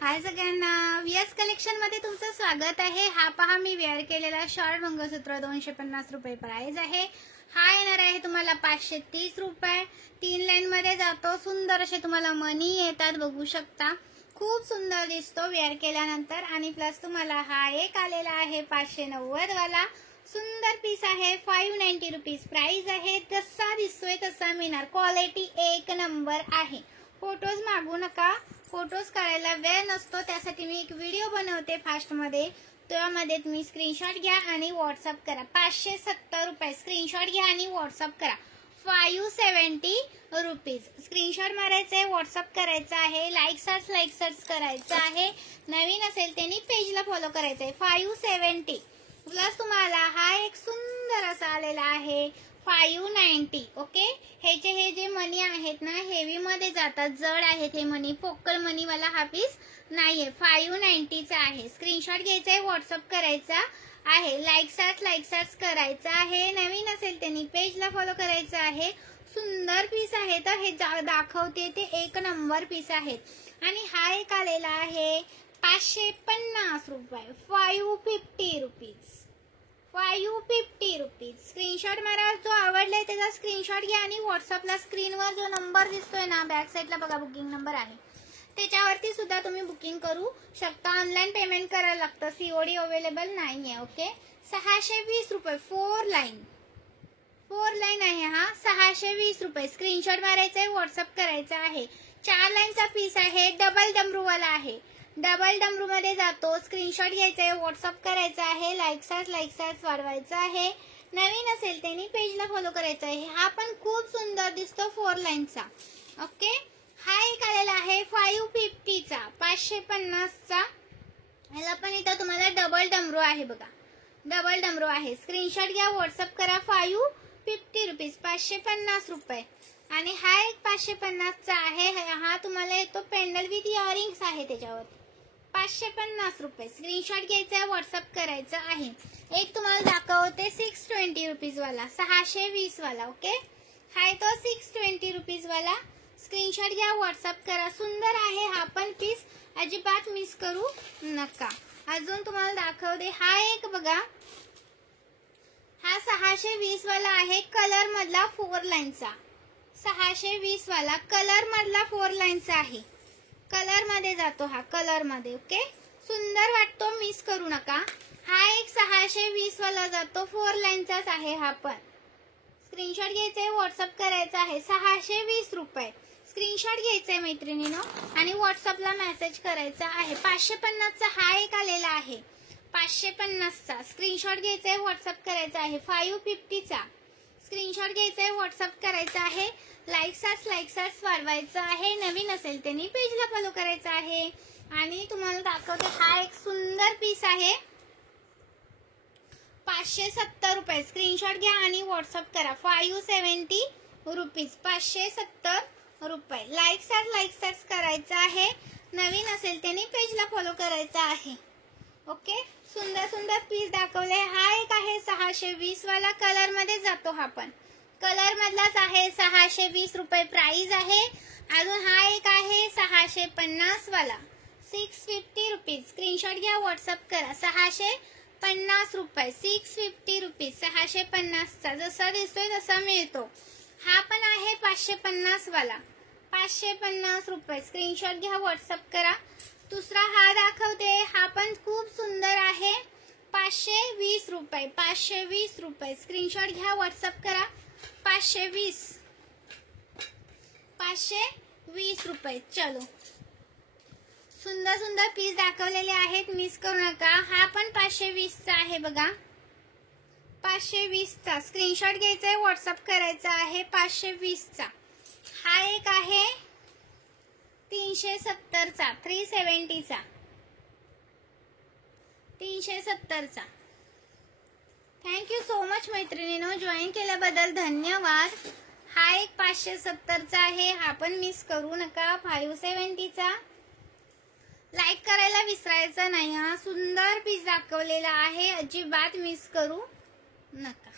हाय सगळ्यांना, VS collection मध्ये तुमचं स्वागत आहे। हा पहा मी वेअर केलेला शॉर्ट मंगळसूत्र 250 रुपये प्राइस आहे। हा येणार आहे तुम्हाला 530 रुपये। 3 लाईन मध्ये जातो। सुंदर असे तुम्हाला मनी येतात, बघू शकता। खूप सुंदर दिसतो वेअर केल्यानंतर। आणि प्लस तुम्हाला हा एक आलेला आहे 590 वाला सुंदर पीस आहे। 590 रुपीज प्राइस आहे। जसा दिसतोय तसा मिळणार, क्वालिटी एक नंबर आहे। फोटोज मागू नका, फोटोज काढायला वेळ नसतो, त्यासाठी मी एक व्हिडिओ बनवते फास्ट मध्ये। त्यामध्ये तुम्ही स्क्रीनशॉट घ्या आणि व्हॉट्सअप करा। 570 रुपये स्क्रीनशॉट घ्या आणि व्हॉट्सअप करा। 570 रुपीज स्क्रीनशॉट मारायचे, व्हॉट्सअप करायचं आहे। लाईक सर्च करायचं आहे। नवीन असेल त्यांनी पेजला फॉलो करायचंय। 570 प्लस तुम्हाला हा एक सुंदर असा आलेला आहे 590। ओके, ह्याचे हे जे मनी आहेत ना हेवी मध्ये जातात, जड आहेत हे मनी, पोकळ मनी वाला हा पीस नाहीये। 590 चा आहे। स्क्रीनशॉट घ्यायचा आहे, व्हॉट्सअप करायचा आहे। लाईक सर्च करायचा आहे। नवीन असेल त्यांनी पेजला फॉलो करायचं आहे। सुंदर पीस आहे, तर हे दाखवते ते एक नंबर पीस आहेत। आणि हा एक आलेला आहे 550 रुपये 550 रुपीज 550 रुपीज स्क्रीनशॉट मारा। जो आवडलाय त्याचा स्क्रीनशॉट घ्या आणि व्हॉट्सअपला स्क्रीनवर जो नंबर दिसतोय ना बॅक साईडला बघा, बुकिंग नंबर आहे, त्याच्यावरती सुद्धा तुम्ही बुकिंग करू शकता। ऑनलाइन पेमेंट करायला लागतं, सीओडी अवेलेबल नाहीये। ओके, 620 रुपये 4 लाईन आहे हा 620 रुपये। स्क्रीनशॉट मारायचा आहे, व्हॉट्सअप करायचा आहे। 4 लाईनचा पीस आहे, डबल डमरू वाला आहे। डबल डमरू मध्ये जातो। स्क्रीनशॉट घ्यायचा आहे, व्हॉट्सअप करायचा आहे। लाईक सर्च वाढवायचा आहे। नवीन असेल त्यांनी पेजला फॉलो करायचा आहे। हा पण खूप सुंदर दिसतो 4 लाईनचा। ओके, हा एक आलेला आहे 550 चा 550 चा। ह्याला पण इथं तुम्हाला डबल डमरू आहे बघा, डबल डमरू आहे। स्क्रीनशॉट घ्या, व्हॉट्सअप करा। 550 रुपीज 550 रुपये। आणि हा एक 550 चा आहे। हा तुम्हाला येतो पेंडल विथ इयरिंग्स आहे त्याच्यावर। 550 रुपये स्क्रीनशॉट घ्यायचा, व्हॉट्सअप करायचं आहे। एक तुम्हाला दाखवते 620 रुपीज वाला 620 वाला। ओके, हाय तो 620 रुपीज वाला। स्क्रीनशॉट घ्या, व्हॉट्सअप करा। सुंदर आहे हा पण पीस, अजिबात मिस करू नका। अजून तुम्हाला दाखवते हा एक बघा, हा 620 वाला आहे कलर मधला 4 लाईनचा। 620 वाला कलर मधला 4 लाईनचा आहे। कलर मध्ये जातो हा, कलर मध्ये। ओके, सुंदर वाटतो, मिस करू नका। हा एक 620 वाला जातो, 4 लाईनचाच आहे हा पण। स्क्रीनशॉट घ्यायचा आहे, व्हॉट्सअप करायचा आहे। 620 रुपये स्क्रीनशॉट घ्यायचा आहे मैत्रिणींनो आणि व्हॉट्सअपला मेसेज करायचा आहे। 550 चा हा एक आलेला आहे 550 चा। स्क्रीनशॉट घ्यायचा आहे, व्हॉट्सअप करायचा आहे। 550 चा स्क्रीनशॉट घ्यायचा आहे, व्हॉट्सअप करायचा आहे। लाईक सर्च वाढवायचं आहे। नवीन असेल त्यांनी पेजला फॉलो करायचं आहे। आणि तुम्हाला दाखवते हा एक सुंदर पीस आहे 570 रुपये। स्क्रीनशॉट घ्या आणि व्हॉट्सअप करा। 570 रुपीज 570 रुपये। लाईक सर्च करायचं आहे। नवीन असेल त्यांनी पेजला फॉलो करायचं आहे। ओके, सुंदर पीस दाखवले। हा एक आहे 620 वाला, कलर मध्ये जातो हा पण, कलर मधलाच आहे। 620 रुपये प्राइस आहे। अजून हा एक आहे 650 वाला 650 रुपीज। स्क्रीनशॉट घ्या, व्हॉट्सअप करा। 650 रुपये 650 रुपीज 650 चा। जसा दिसतोय तसा मिळतो। हा पण आहे 550 वाला 550 रुपये। स्क्रीनशॉट घ्या, व्हॉट्सअप करा। दुसरा हा दाखवते, हा पण खूप सुंदर आहे 520 रुपये 520 रुपये। स्क्रीनशॉट घ्या, व्हॉट्सअप करा। 520 रुपये। चलो, सुंदर पीस दाखवलेले आहेत, मिस करू नका। हा पण 520 चा आहे बघा, 520 चा। स्क्रीनशॉट घ्यायचा आहे, व्हॉट्सअप करायचा आहे। 520 चा हा एक आहे 370 चा 370 चा 370 चा। थँक्यू सो मच मैत्रिणींनो, जॉईन केल्याबद्दल धन्यवाद। हा एक 570 चा आहे, हा पण मिस करू नका। 570 चा लाईक करायला विसरायचं नाही। हा सुंदर पीस दाखवलेला आहे, अजिबात मिस करू नका।